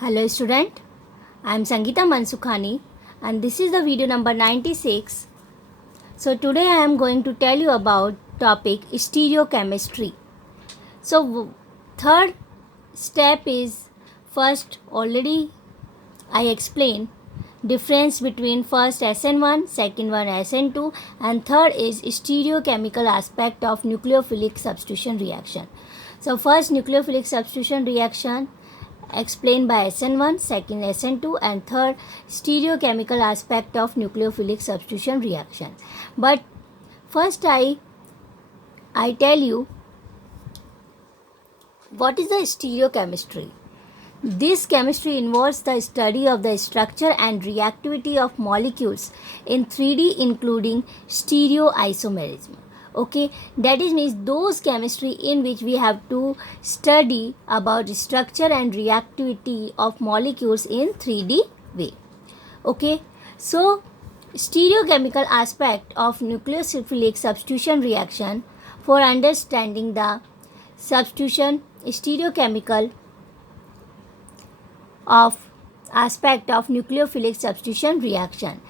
Hello student, I am Sangeeta Mansukhani and this is the video number 96. So today I am going to tell you about topic stereochemistry. So third step is first already I explained difference between first SN1, second one SN2 and third is stereochemical aspect of nucleophilic substitution reaction. So first nucleophilic substitution reaction explained by SN1, second SN2 and third stereochemical aspect of nucleophilic substitution reaction. But first I tell you what is the stereochemistry. This chemistry involves the study of the structure and reactivity of molecules in 3D including stereoisomerism. Okay, that is means those chemistry in which we have to study about structure and reactivity of molecules in 3D way. Okay, so stereochemical aspect of nucleophilic substitution reaction. For understanding the substitution stereochemical of aspect of nucleophilic substitution reaction,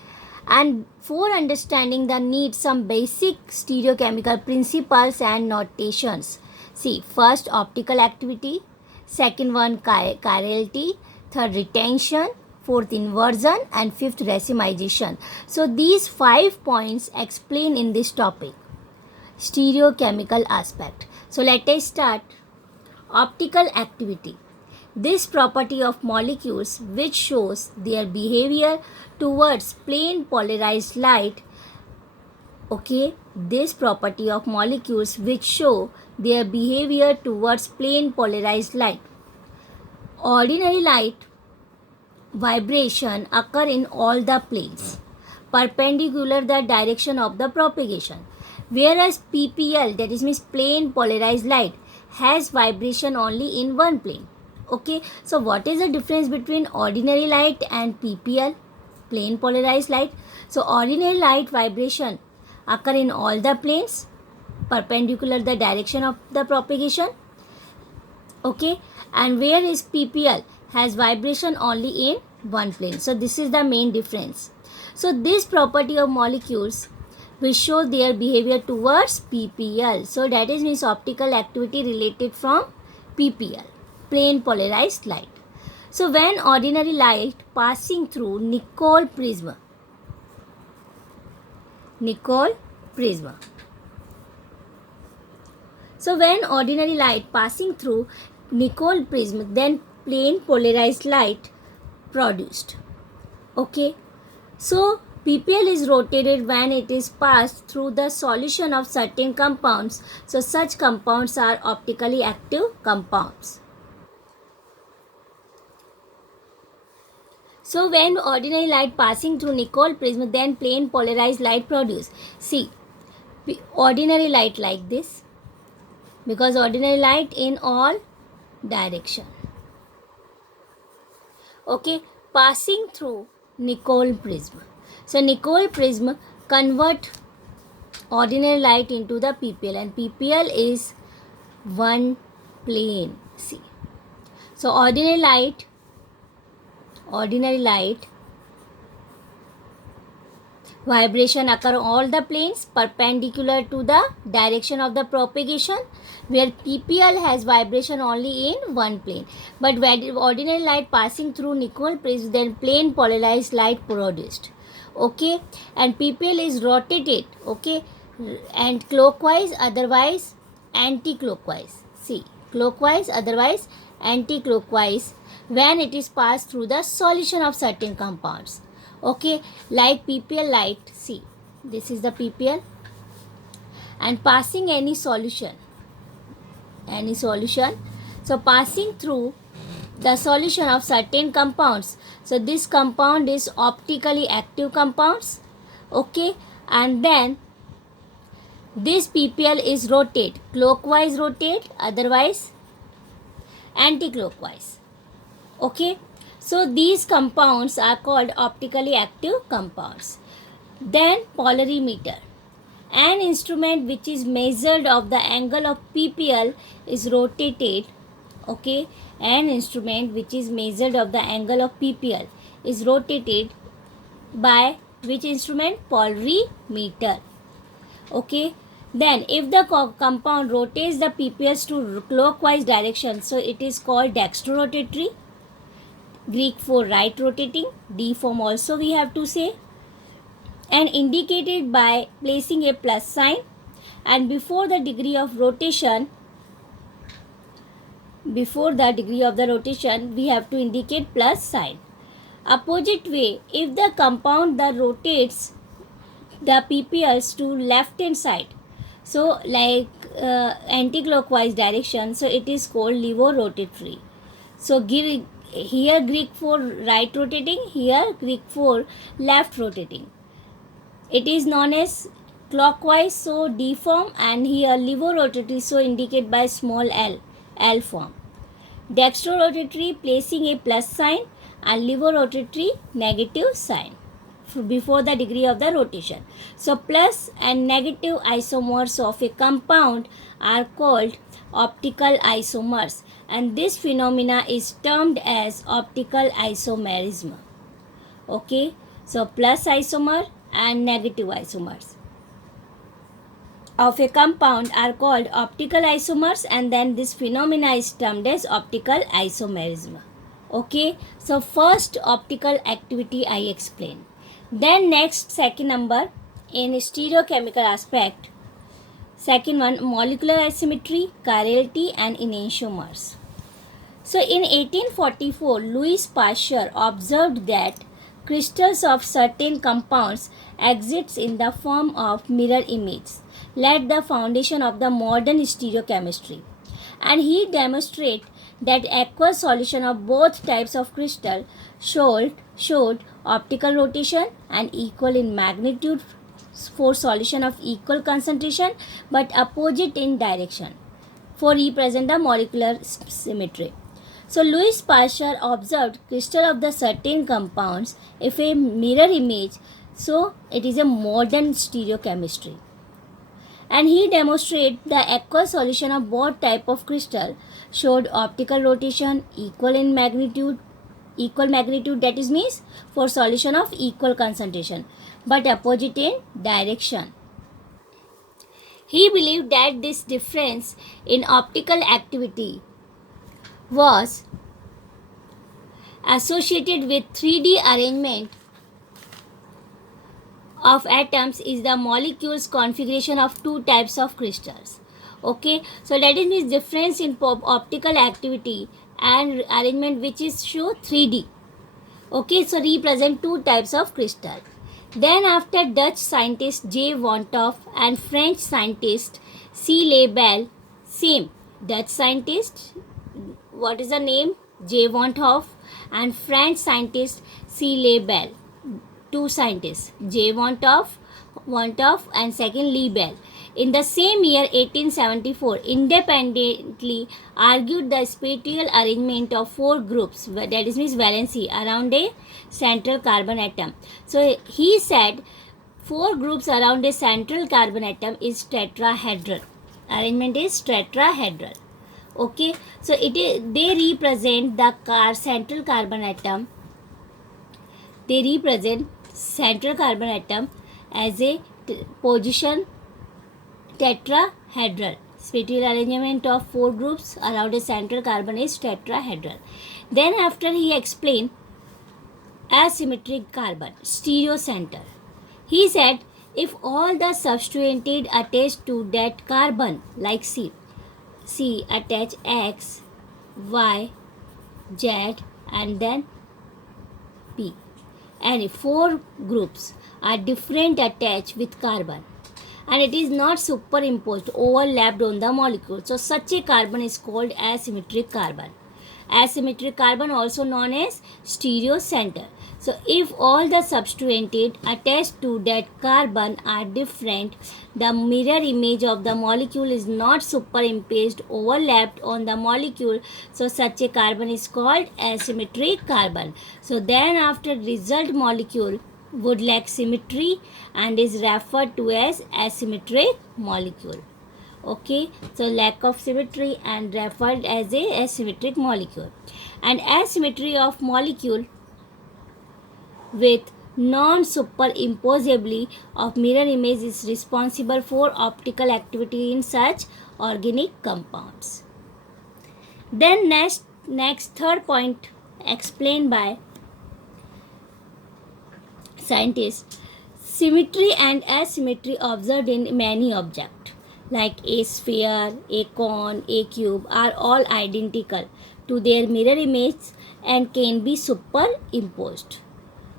and for understanding the need some basic stereochemical principles and notations. See, first optical activity, second one chirality, third retention, fourth inversion and fifth racemization. So these 5 points explain in this topic stereochemical aspect. So let us start. Optical activity, this property of molecules which shows their behavior towards plane polarized light. Okay, this property of molecules which show their behavior towards plane polarized light. Ordinary light vibration occur in all the planes perpendicular the direction of the propagation, whereas PPL, that is means plane polarized light, has vibration only in one plane. Okay, so what is the difference between ordinary light and PPL, plane polarized light? So ordinary light vibration occur in all the planes perpendicular the direction of the propagation. Okay, and where is PPL has vibration only in one plane. So this is the main difference. So this property of molecules will show their behavior towards PPL. So that is means optical activity related from PPL, plane polarized light. So when ordinary light passing through Nicol prism, so when ordinary light passing through Nicol prism, then plane polarized light produced. Okay, so PPL is rotated when it is passed through the solution of certain compounds. So such compounds are optically active compounds. So when ordinary light passing through Nicol prism, then plane polarized light produced. See, ordinary light like this, because ordinary light in all direction. Okay, passing through Nicol prism. So Nicol prism convert ordinary light into the PPL, and PPL is one plane. See, so ordinary light vibration occur all the planes perpendicular to the direction of the propagation, where PPL has vibration only in one plane. But when ordinary light passing through Nicol prism, then plane polarized light produced. Okay, and PPL is rotated, okay, and clockwise, otherwise anti-clockwise. See, clockwise, otherwise anti-clockwise when it is passed through the solution of certain compounds. Okay, like PPL light. See, this is the PPL, and passing any solution. So passing through the solution of certain compounds. So this compound is optically active compounds. Okay, and then this PPL is rotate, clockwise rotate, otherwise anti-clockwise. Okay, so these compounds are called optically active compounds. Then polarimeter, an instrument which is measured of the angle of PPL is rotated Okay, an instrument which is measured of the angle of ppl is rotated by which instrument? Polarimeter. Okay, then if the compound rotates the ppls to clockwise direction, so it is called dextrorotatory. Greek for right rotating, D form also we have to say, and indicated by placing a plus sign, and before the degree of rotation we have to indicate plus sign. Opposite way, if the compound that rotates the ppls to left hand side, so like anti-clockwise direction, so it is called levorotatory. So here Greek for right rotating, here Greek for left rotating. It is known as clockwise, so D form, and here levorotatory, so indicate by small l, L form. Dextrorotatory, placing a plus sign, and levorotatory, negative sign before the degree of the rotation. So plus and negative isomers of a compound are called optical isomers, and this phenomena is termed as optical isomerism. Okay, so plus isomer and negative isomers of a compound are called optical isomers, and then this phenomena is termed as optical isomerism. Okay, so first optical activity I explained. Then next, second number, in stereochemical aspect, second one, molecular asymmetry, chirality and enantiomers. So in 1844, Louis Pasteur observed that crystals of certain compounds exist in the form of mirror images, laid the foundation of the modern stereochemistry. And he demonstrated that aqueous solution of both types of crystal showed optical rotation and equal in magnitude for solution of equal concentration but opposite in direction for represent the molecular symmetry. So Louis Pasteur observed crystal of the certain compounds if a mirror image, so it is a modern stereochemistry. And he demonstrated the aqueous solution of both type of crystal showed optical rotation equal magnitude, that is means for solution of equal concentration but opposite in direction. He believed that this difference in optical activity was associated with 3D arrangement of atoms is the molecules configuration of two types of crystals. Okay, so that is means difference in optical activity and arrangement which is show 3D. Okay, so represent two types of crystal. Then after Dutch scientist J. Van 't Hoff and French scientist C. Lebel, same Dutch scientist, what is the name? J. Van 't Hoff, and French scientist C. Lebel. Two scientists, J. Van 't Hoff and second Lebel, in the same year 1874 independently argued the spatial arrangement of four groups, that is means valency, around a central carbon atom. So he said four groups around a central carbon atom is tetrahedral. Arrangement is tetrahedral. Okay, so they represent the central carbon atom. They represent central carbon atom as a position tetrahedral. Spatial arrangement of four groups around a central carbon is tetrahedral. Then after he explained asymmetric carbon, stereocenter. He said if all the substituted attached to that carbon, like C attach X, Y, Z and then P, and if four groups are different attached with carbon and it is not superimposed, overlapped on the molecule, so such a carbon is called asymmetric carbon. Asymmetric carbon also known as stereocenter. So if all the substituted attached to that carbon are different, the mirror image of the molecule is not superimposed, overlapped on the molecule, so such a carbon is called asymmetric carbon. So then after result molecule would lack symmetry and is referred to as asymmetric molecule. Okay, so lack of symmetry and referred as a asymmetric molecule. And asymmetry of molecule with non-superimposability of mirror image is responsible for optical activity in such organic compounds. Then next third point explained by scientists, symmetry and asymmetry observed in many objects like a sphere, a cone, a cube are all identical to their mirror image and can be superimposed.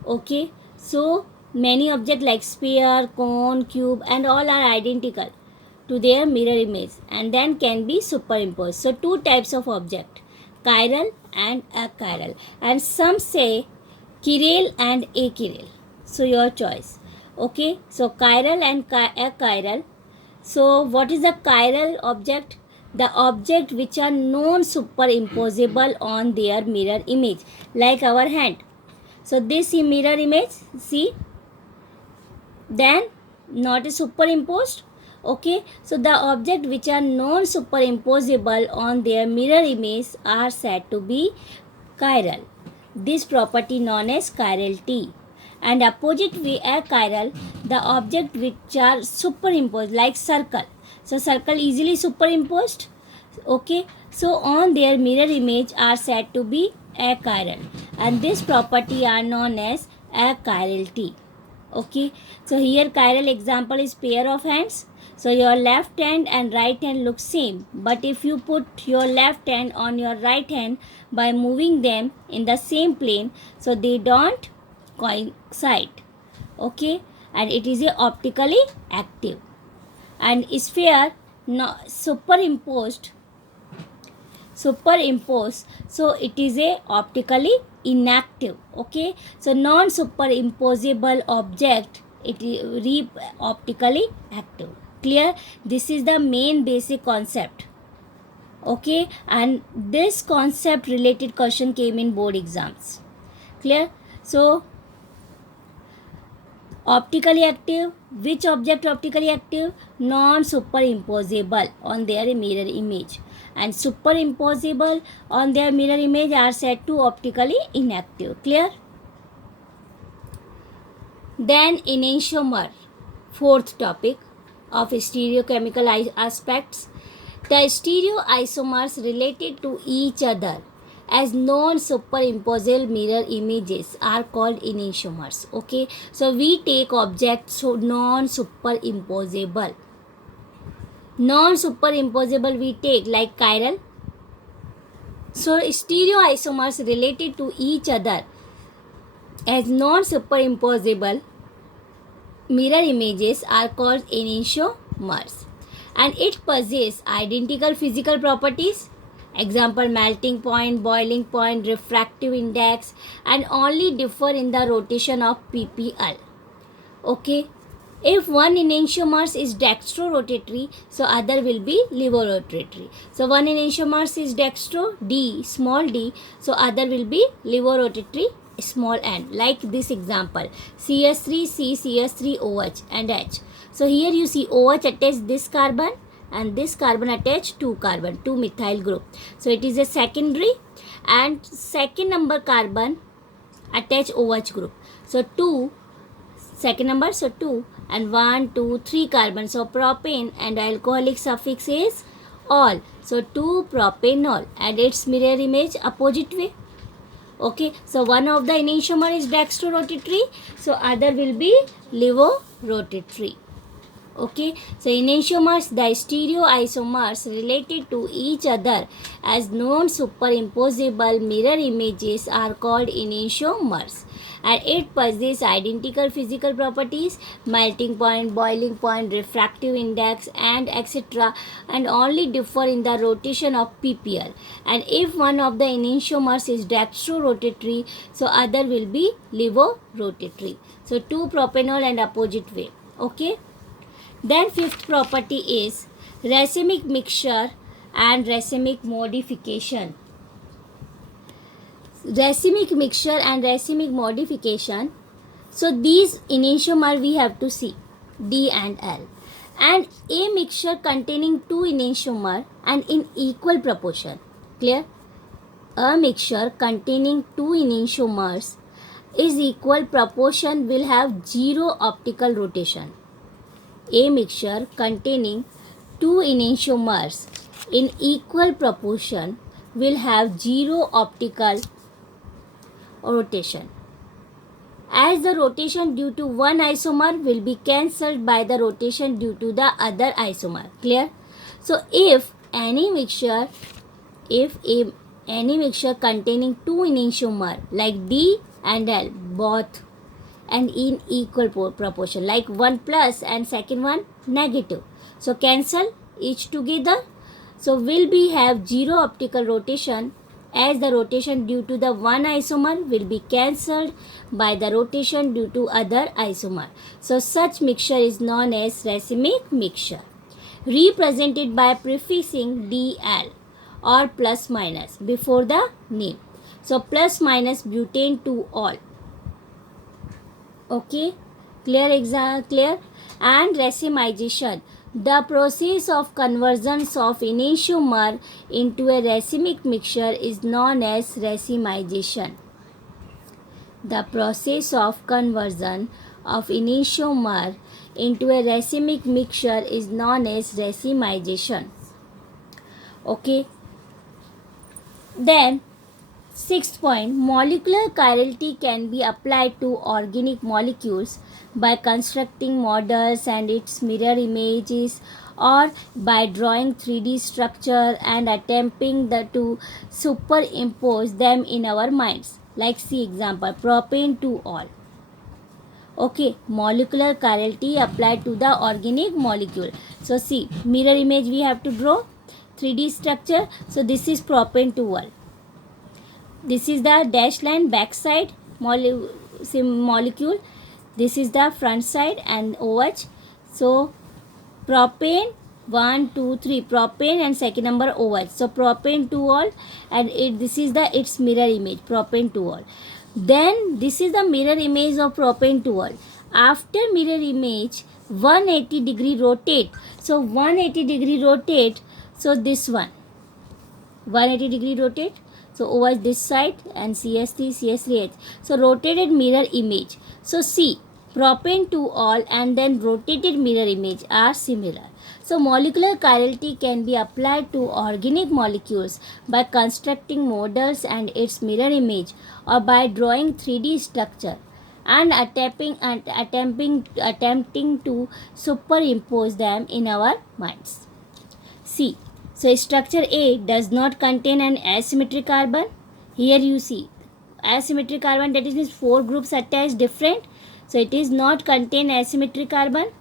Okay, so many objects like sphere, cone, cube and all are identical to their mirror image and then can be superimposed. So two types of object, chiral and achiral, and some say chiral and achiral. So your choice. Okay, so chiral and achiral. So what is the chiral object? The object which are non-superimposable on their mirror image, like our hand. So this mirror image, see, then not a superimposed. Okay, so the object which are non-superimposable on their mirror image are said to be chiral. This property known as chirality. And opposite way achiral, the object which are superimposed like circle. So circle easily superimposed. Okay, so on their mirror image are said to be achiral, and this property are known as achirality. Okay, so here chiral example is pair of hands. So your left hand and right hand look same, but if you put your left hand on your right hand by moving them in the same plane, so they don't coincide. Okay, and it is a optically active. And sphere superimposed, so it is a optically inactive. Okay, so non superimposable object, it is optically active. Clear? This is the main basic concept. Okay, and this concept related question came in board exams. Clear? So optically active, which object optically active? Non superimposable on their mirror image, and superimposable on their mirror image are said to optically inactive. Clear? Then enantiomer, fourth topic of stereochemical aspects. The stereoisomers related to each other as non-superimposable mirror images are called enantiomers. Okay, so we take objects so non-superimposable. Non-superimposable we take like chiral. So stereoisomers related to each other as non-superimposable mirror images are called enantiomers, and it possesses identical physical properties. Example, melting point, boiling point, refractive index, and only differ in the rotation of PPL. Okay, if one enantiomer is dextro-rotatory, so other will be levorotatory. So one enantiomer is dextro, D, small d, so other will be levorotatory, small n. Like this example, CS3, C, CS3, OH and H. So here you see OH attached this carbon and this carbon attached 2 carbon, 2 methyl group. So it is a secondary, and second number carbon attach OH group. So 2, second number, so 2 and 1, 2, 3 carbon. So propane and alcoholic suffix is all. So 2-propanol, and its mirror image opposite way. Okay, so one of the enantiomer is dextro-rotatory, so other will be levorotatory. Okay, so enantiomers, the stereoisomers related to each other as non-superimposable mirror images are called enantiomers, and it possesses identical physical properties, melting point, boiling point, refractive index and etc., and only differ in the rotation of PPL. And if one of the enantiomers is dextro-rotatory, so other will be levorotatory. So 2-propanol and opposite way. Okay. Then fifth property is racemic mixture and racemic modification. Racemic mixture and racemic modification. So these enantiomer we have to see D and L, and a mixture containing two enantiomer and in equal proportion. Clear? A mixture containing two enantiomers is equal proportion will have zero optical rotation. A mixture containing two enantiomers in equal proportion will have zero optical rotation, as the rotation due to one isomer will be cancelled by the rotation due to the other isomer. Clear? So if any mixture containing two enantiomer like D and L both and in equal proportion, like one plus and second one negative, so cancel each together, so will be have zero optical rotation, as the rotation due to the one isomer will be cancelled by the rotation due to other isomer. So such mixture is known as racemic mixture, represented by prefixing DL or plus minus before the name. So plus minus butane to all. Okay, clear? And racemization, the process of conversion of enantiomer into a racemic mixture is known as racemization. The process of conversion of enantiomer into a racemic mixture is known as racemization. Okay. Then sixth point, molecular chirality can be applied to organic molecules by constructing models and its mirror images, or by drawing 3D structure and attempting to superimpose them in our minds. Like see example, propane to all. Okay, molecular chirality applied to the organic molecule. So see, mirror image we have to draw 3D structure. So this is propane to all. This is the dash line back side molecule. This is the front side and OH. So propane 1, 2, 3, propane and second number OH. So propane to all, and this is its mirror image, propane to all. Then this is the mirror image of propane to all. After mirror image, 180 degree rotate. So 180 degree rotate. So this one 180 degree rotate. So OH this side and CH3H. So rotated mirror image. So see, propane to all and then rotated mirror image are similar. So molecular chirality can be applied to organic molecules by constructing models and its mirror image, or by drawing 3D structure and attempting to superimpose them in our minds. See, so structure A does not contain an asymmetric carbon. Here you see asymmetric carbon, that is 4 groups attached different. So it is not contain asymmetric carbon.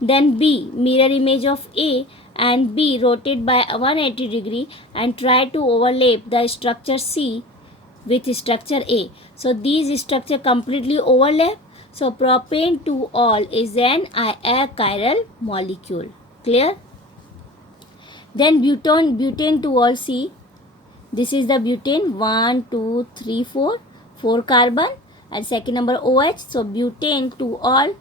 Then B, mirror image of A, and B rotate by 180 degree and try to overlap the structure C with structure A. So these structure completely overlap. So propane to all is an achiral molecule. Clear? Then butane to all, see, this is the butane 1, 2, 3, 4 carbon and second number OH. So butane to all,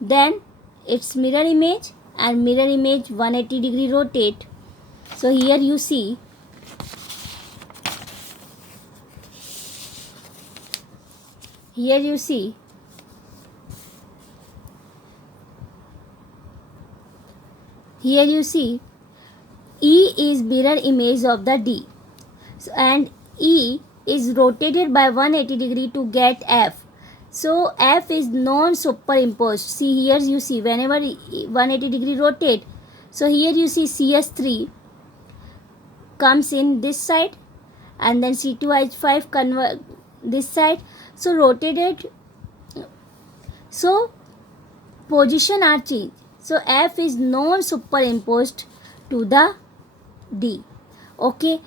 then its mirror image and mirror image 180 degree rotate. So here you see E is mirror image of the D. So, and E is rotated by 180 degree to get F. So F is non-superimposed. See here you see whenever 180 degree rotate. So here you see CS3 comes in this side and then C2H5 convert this side. So rotated. So position are changed. So F is non-superimposed to the D. Okay.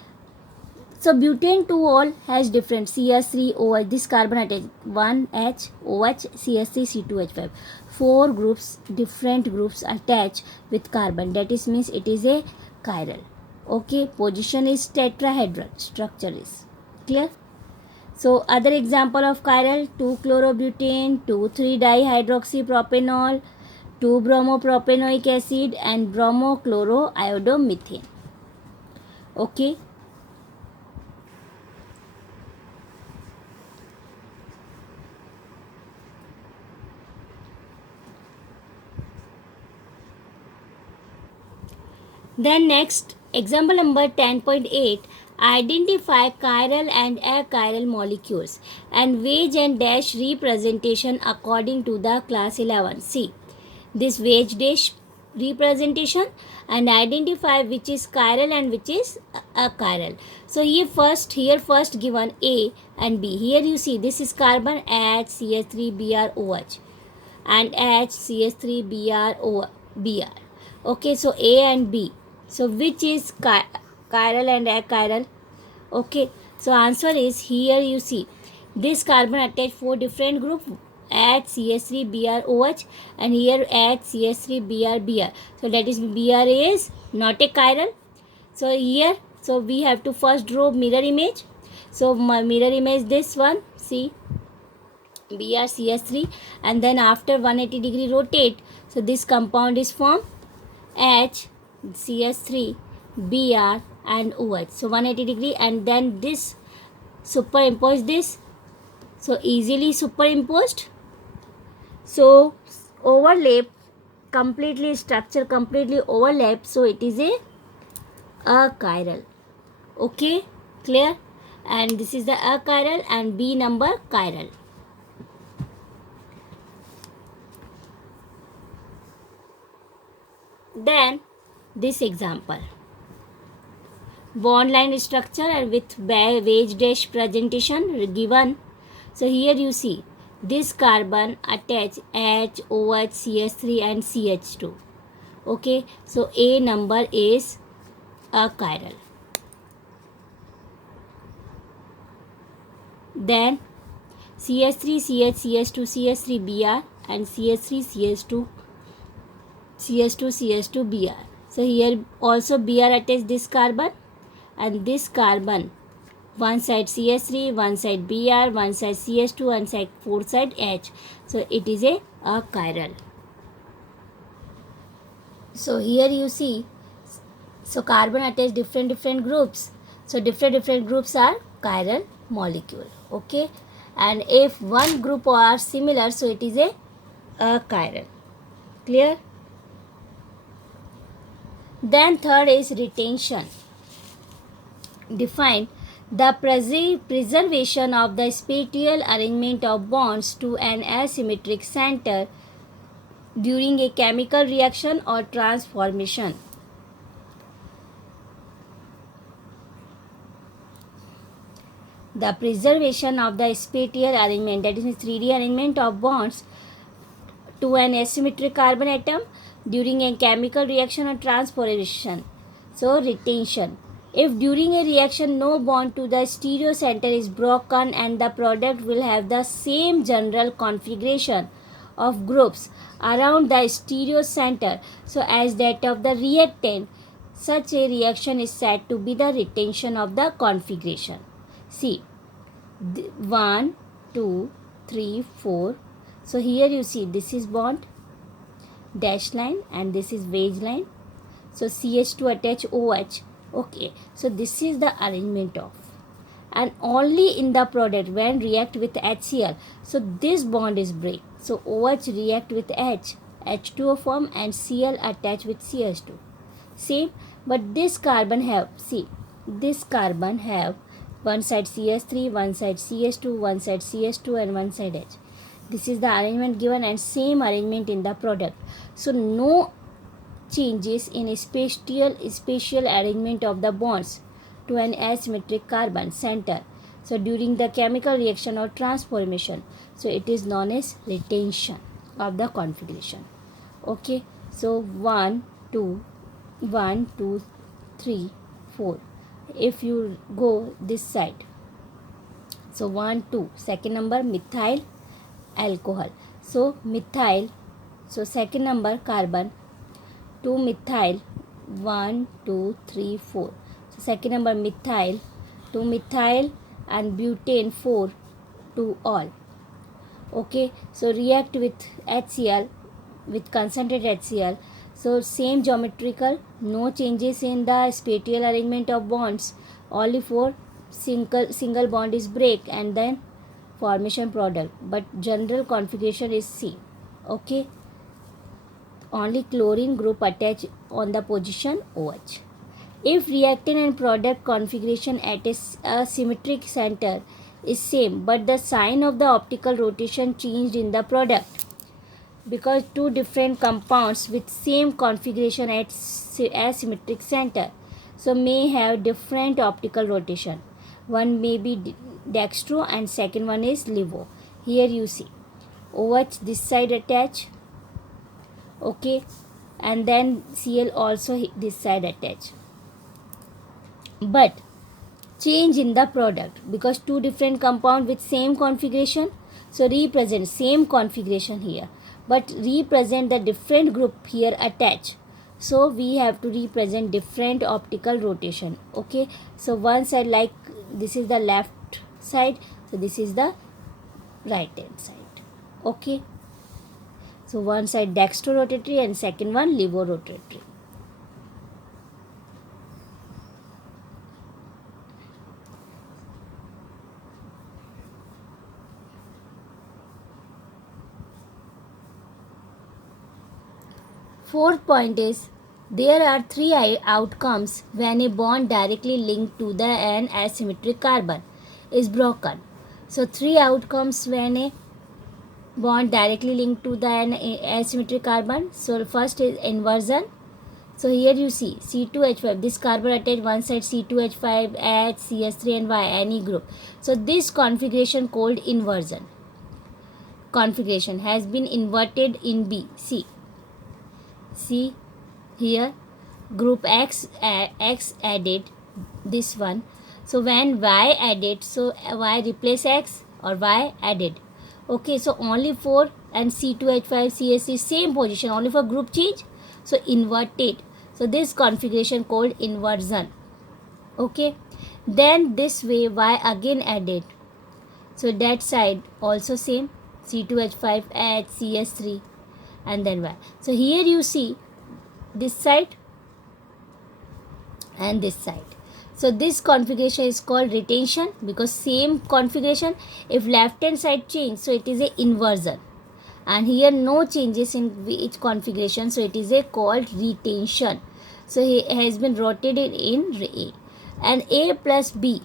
So butane to all has different CS3 OH. This carbon attached 1H OH CS3 C2H5. 4 groups, different groups attached with carbon. That is means it is a chiral. Okay. Position is tetrahedral. Structure is clear. So other example of chiral: 2-chlorobutane, 2,3-dihydroxypropanol, 2-bromopropanoic acid and bromochloroiodomethane. Okay. Then next, example number 10.8, identify chiral and achiral molecules and wedge and dash representation according to the class 11. See, this wedge dash representation and identify which is chiral and which is achiral. So here first given A and B. Here you see this is carbon HCH3BrOH and HCH3BrOBr. Okay, so A and B. So which is chiral and achiral? Okay, so answer is here you see this carbon attached 4 different group HCH3BrOH and here HCH3BrBr. So that is Br is not a chiral. So here, so we have to first draw mirror image. So my mirror image this one, see BrCH3, and then after 180 degree rotate, so this compound is formed HCH3 Br and OH. So 180 degree, and then this superimpose this, so easily superimposed. So overlap completely, structure completely overlap, so it is a achiral. Okay, clear? And this is the achiral and B number chiral. Then this example, bond line structure and with wedge dash presentation given. So here you see this carbon attach H, OH, CH3 and CH2. Okay, so A number is achiral. Then CH3, CH, CH2, CH3, Br and CH3, CH2, CH2, CH2, Br. So here also Br attach this carbon and this carbon, one side CH3, one side Br, one side CH2 and side fourth side H. So it is a achiral. So here you see, so carbon attach different groups. So different groups are chiral molecule. Okay, and if one group are similar, so it is a achiral. Clear? Then third is retention. Define the preservation of the spatial arrangement of bonds to an asymmetric center during a chemical reaction or transformation. The preservation of the spatial arrangement, that is 3D arrangement of bonds to an asymmetric carbon atom during a chemical reaction or transformation. So retention. If during a reaction no bond to the stereo center is broken and the product will have the same general configuration of groups around the stereo center so as that of the reactant, such a reaction is said to be the retention of the configuration. See, 1, 2, 3, 4. So here you see this is bond, dash line, and this is wedge line. So CH2 attach OH. Okay, so this is the arrangement of, and only in the product when react with HCl, so this bond is break. So OH react with H, H2O form, and Cl attach with CH2. Same, but this carbon have, see, this carbon have one side CH3, one side CH2, one side CH2 and one side H. This is the arrangement given and same arrangement in the product. So no changes in spatial arrangement of the bonds to an asymmetric carbon center. So during the chemical reaction or transformation, so it is known as retention of the configuration. Okay, so 1, 2, 3, 4. If you go this side, so 1, 2, second number methyl alcohol. So methyl, so second number carbon, 2 methyl, 1, 2, 3, 4. So second number methyl, 2 methyl and butane 4, 2 all. Okay, so react with HCl, with concentrated HCl. So same geometrical, no changes in the spatial arrangement of bonds, only for single bond is break and then formation product, but general configuration is same. Okay, only chlorine group attached on the position OH. If reactant and product configuration at a symmetric center is same, but the sign of the optical rotation changed in the product, because two different compounds with same configuration at asymmetric center, so may have different optical rotation. One may be dextro and second one is levo. Here you see OH this side attach, okay, and then Cl also this side attach, but change in the product because two different compound with same configuration, so represent same configuration here but represent the different group here attached, so we have to represent different optical rotation. Okay, so one side like this is the left side, so this is the right hand side. Okay, so one side dextrorotatory and second one levorotatory. Fourth point is there are three outcomes when a bond directly linked to an asymmetric carbon is broken. So three outcomes when a bond directly linked to an asymmetric carbon. So first is inversion. So here you see C2H5, this carbon attached one side C2H5, H, CS3 and Y, any group. So this configuration called inversion. Configuration has been inverted in B. See here group X added this one, so when Y added, so Y replace X or Y added. Okay, so only for and C2H5 CSC same position, only for group change, so inverted, so this configuration called inversion. Okay, then this way Y again added, so that side also same C2H5 H CS3 and then Y. So here you see this side and this side. So this configuration is called retention because same configuration, if left hand side change, so it is a inversion, and here no changes in each configuration, so it is a called retention. So it has been rotated in A, and A plus B,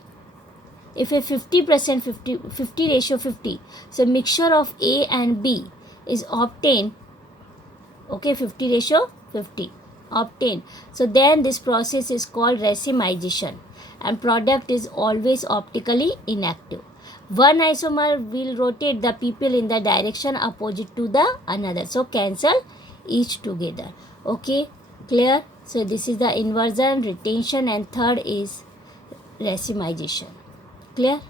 if a 50% 50 ratio 50, so mixture of A and B is obtained. Okay, 50 ratio 50 obtained. So then this process is called racemization, and product is always optically inactive. One isomer will rotate the people in the direction opposite to the another, so cancel each together. Okay, clear? So this is the inversion, retention, and third is racemization. Clear?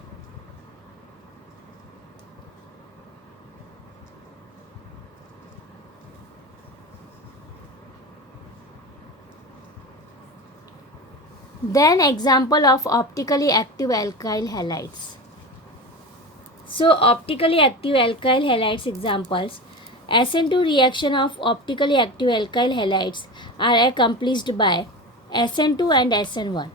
Then example of optically active alkyl halides. So optically active alkyl halides examples. SN2 reaction of optically active alkyl halides are accomplished by SN2 and SN1.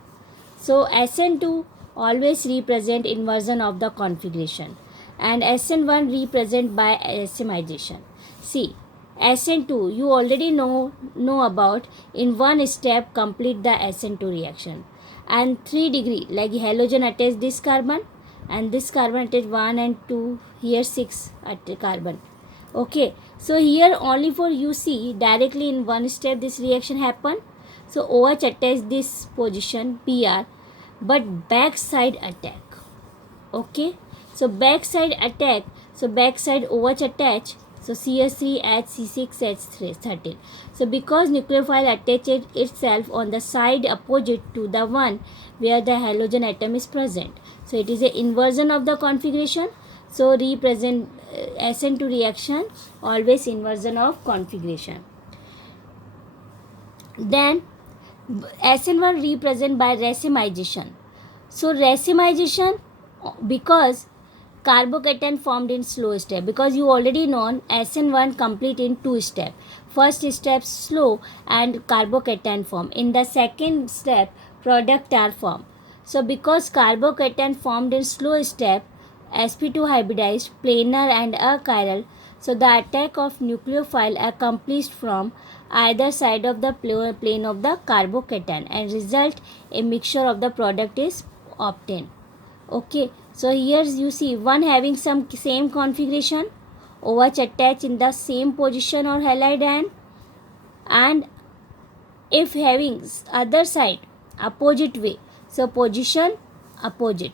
So SN2 always represent inversion of the configuration and SN1 represent by racemization. See, SN2 you already know about, in one step complete the SN2 reaction, and 3 degree like halogen attach this carbon and this carbon attach 1 and 2, here 6 at carbon. Okay, so here only for you see directly in one step this reaction happen. So OH attach this position PR, but backside attack. Okay, so backside attack, so backside OH attach, so CS3 H C6 H3 13. So because nucleophile attaches itself on the side opposite to the one where the halogen atom is present, so it is a inversion of the configuration. So represent SN2 reaction always inversion of configuration. Then SN1 represent by racemization. So racemization, because carbocation formed in slow step, because you already know SN1 complete in 2 step. First step slow and carbocation form. In the second step product are formed. So because carbocation formed in slow step, sp2 hybridized, planar and achiral, so the attack of nucleophile accomplished from either side of the plane of the carbocation, and result a mixture of the product is obtained. Okay, so here you see one having some same configuration, OH attached in the same position or halide ion, and if having other side opposite way, so position opposite.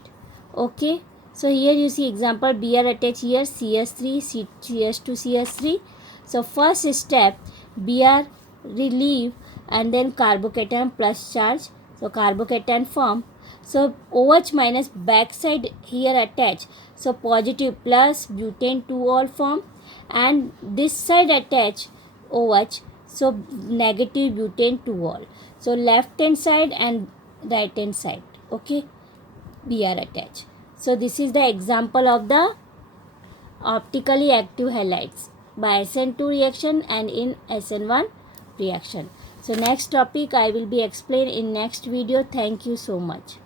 Okay, so here you see example, Br attached here, CS3, CS2, CS3. So first step, Br relieve and then carbocation plus charge, so carbocation form. So OH minus backside here attached, so positive plus butane 2 all form, and this side attached OH, so negative butane 2 all. So left hand side and right hand side, okay, Br attached. So this is the example of the optically active halides by SN2 reaction and in SN1 reaction. So next topic I will be explained in next video. Thank you so much.